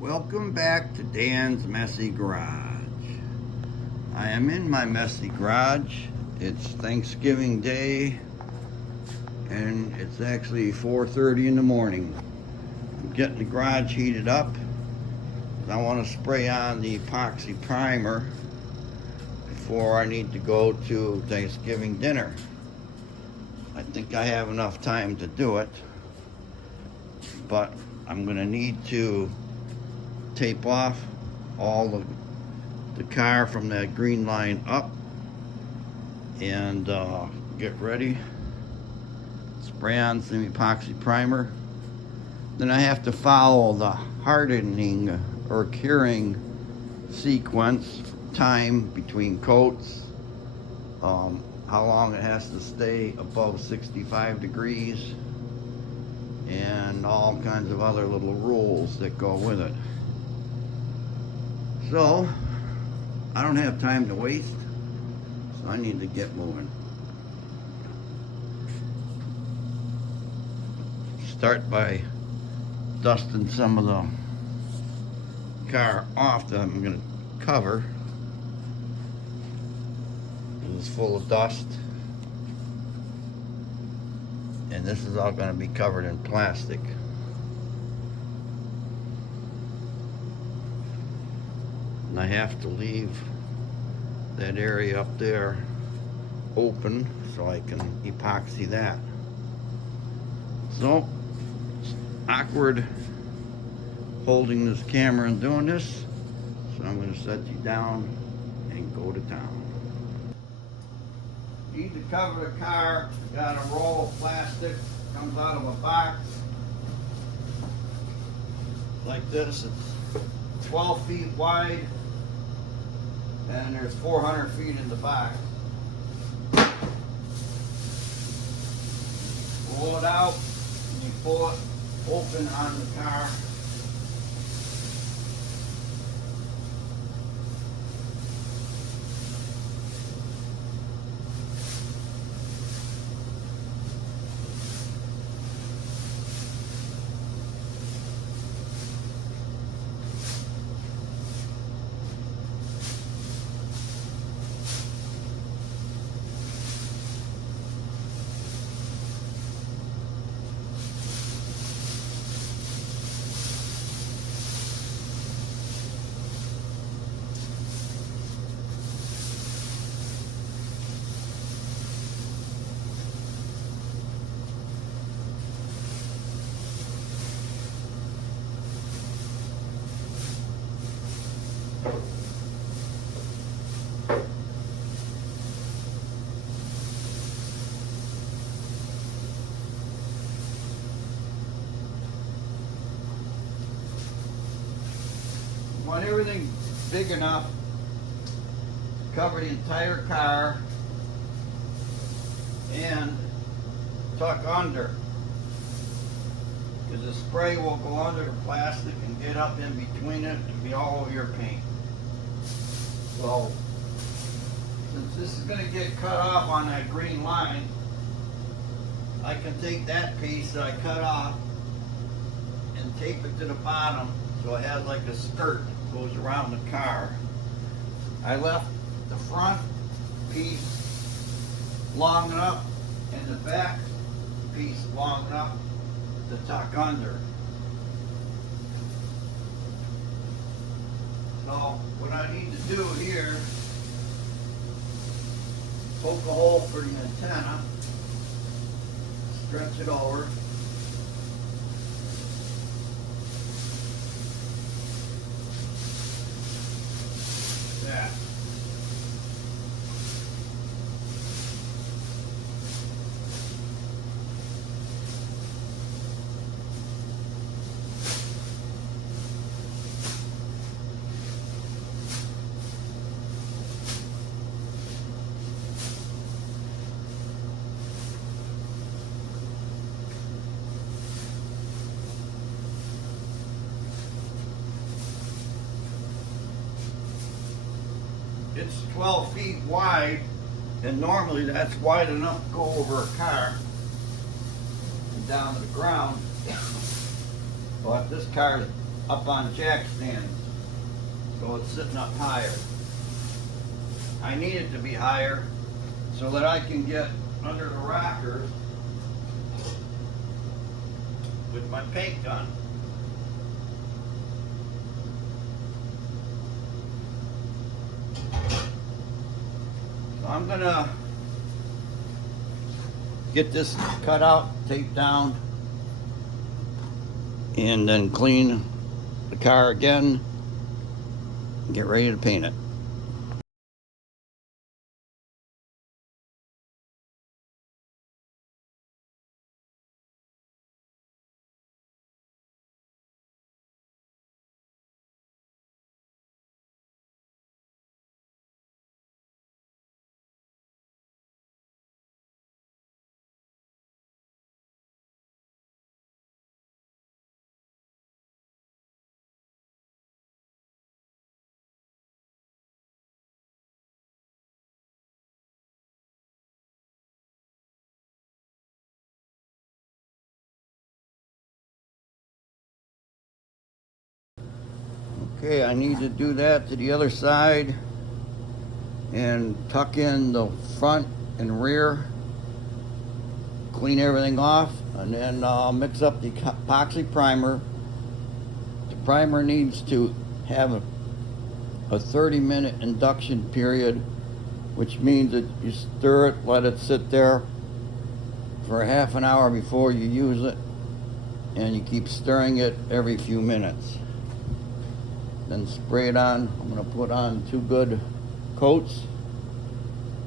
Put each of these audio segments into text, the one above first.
Welcome back to Dan's Messy Garage. I am in my messy garage. It's Thanksgiving Day and it's actually 4:30 in the morning. I'm getting the garage heated up. I want to spray on the epoxy primer before I need to go to Thanksgiving dinner. I think I have enough time to do it, but I'm going to need to tape off all the car from that green line up and get ready, spray on some epoxy primer. Then I have to follow the hardening or curing sequence, time between coats, how long it has to stay above 65 degrees, and all kinds of other little rules that go with it. So, I don't have time to waste, so I need to get moving. Start by dusting some of the car off that I'm going to cover. It's full of dust. And this is all going to be covered in plastic. And I have to leave that area up there open so I can epoxy that. So, it's awkward holding this camera and doing this, so I'm going to set you down and go to town. Need to cover the car. Got a roll of plastic, comes out of a box like this. It's 12 feet wide and there's 400 feet in the box. Roll it out and you pull it open on the car. Want everything big enough to cover the entire car and tuck under, because the spray will go under the plastic and get up in between it and be all over your paint. So since this is going to get cut off on that green line, I can take that piece that I cut off and tape it to the bottom so it has like a skirt that goes around the car. I left the front piece long enough and the back piece long enough to tuck under. So what I need to do here, poke a hole for the antenna, stretch it over, that. It's 12 feet wide, and normally that's wide enough to go over a car and down to the ground. But this car is up on jack stands, so it's sitting up higher. I need it to be higher so that I can get under the rockers with my paint gun. So I'm gonna get this cut out, taped down, and then clean the car again and get ready to paint it. Okay, I need to do that to the other side and tuck in the front and rear, clean everything off, and then mix up the epoxy primer. The primer needs to have a 30-minute induction period, which means that you stir it, let it sit there for a half an hour before you use it, and you keep stirring it every few minutes. Then spray it on. I'm going to put on 2 good coats,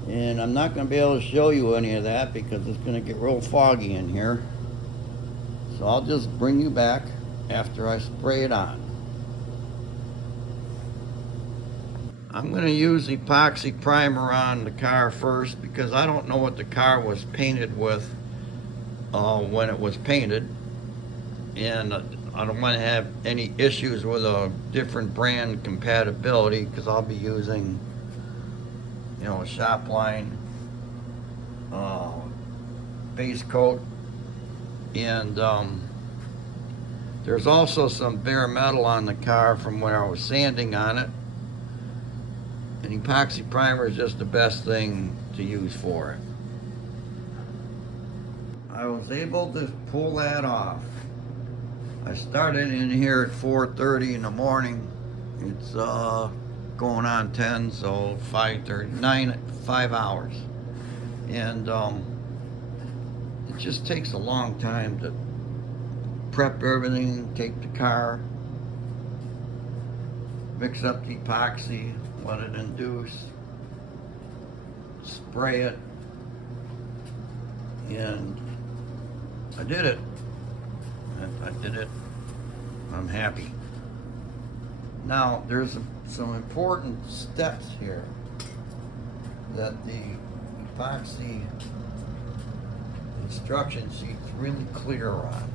and I'm not going to be able to show you any of that because it's going to get real foggy in here. So I'll just bring you back after I spray it on. I'm going to use epoxy primer on the car first because I don't know what the car was painted with when it was painted, and I don't want to have any issues with a different brand compatibility because I'll be using, you know, a shop line base coat, and there's also some bare metal on the car from when I was sanding on it, and epoxy primer is just the best thing to use for it. I was able to pull that off. I started in here at 4:30 in the morning. It's going on 10, so 5:30, 5 hours. And it just takes a long time to prep everything, take the car, mix up the epoxy, let it induce, spray it, and I did it. I did it. I'm happy. Now, there's some important steps here that the epoxy instruction sheet's really clear on.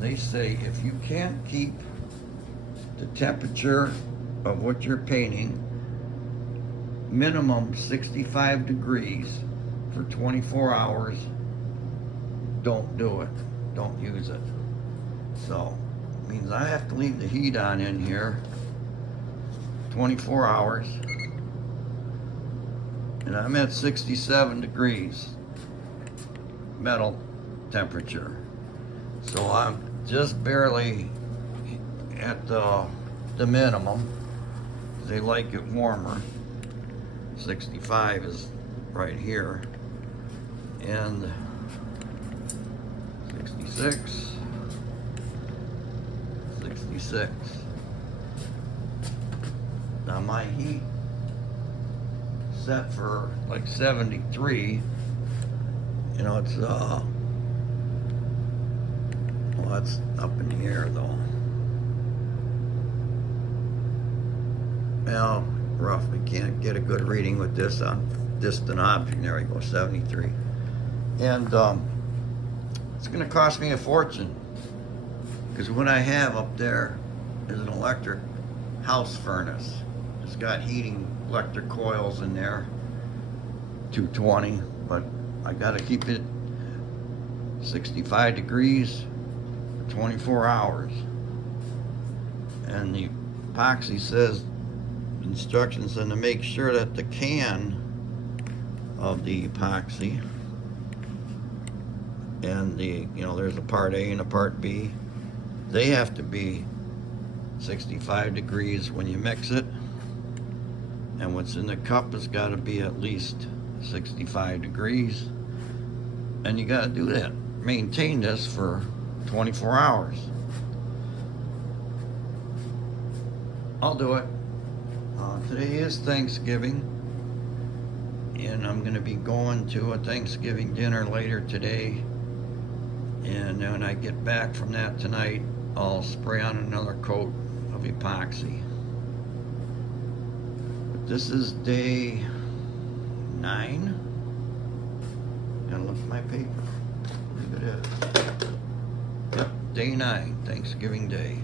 They say if you can't keep the temperature of what you're painting minimum 65 degrees for 24 hours, don't do it. Don't use it. So, it means I have to leave the heat on in here 24 hours. And I'm at 67 degrees metal temperature. So I'm just barely at the minimum. They like it warmer. 65 is right here. And 66, 66. Now my heat set for like 73. You know, it's well, that's up in the air though. Well, roughly can't get a good reading with this on distant object. There we go, 73. And it's going to cost me a fortune because what I have up there is an electric house furnace. It's got heating electric coils in there, 220, but I got to keep it 65 degrees for 24 hours. And the epoxy says, instructions, and to make sure that the can of the epoxy and the, there's a part A and a part B, they have to be 65 degrees when you mix it, and what's in the cup has got to be at least 65 degrees, and you got to do that, maintain this for 24 hours. I'll do it. Today is Thanksgiving, and I'm going to be going to a Thanksgiving dinner later today, and when I get back from that tonight, I'll spray on another coat of epoxy. But this is day 9. Gotta look at my paper. Look at it. Yep, day 9, Thanksgiving Day.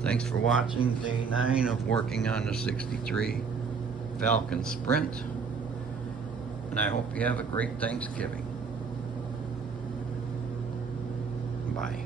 Thanks for watching day 9 of working on the 63 Falcon Sprint, and I hope you have a great Thanksgiving. Bye.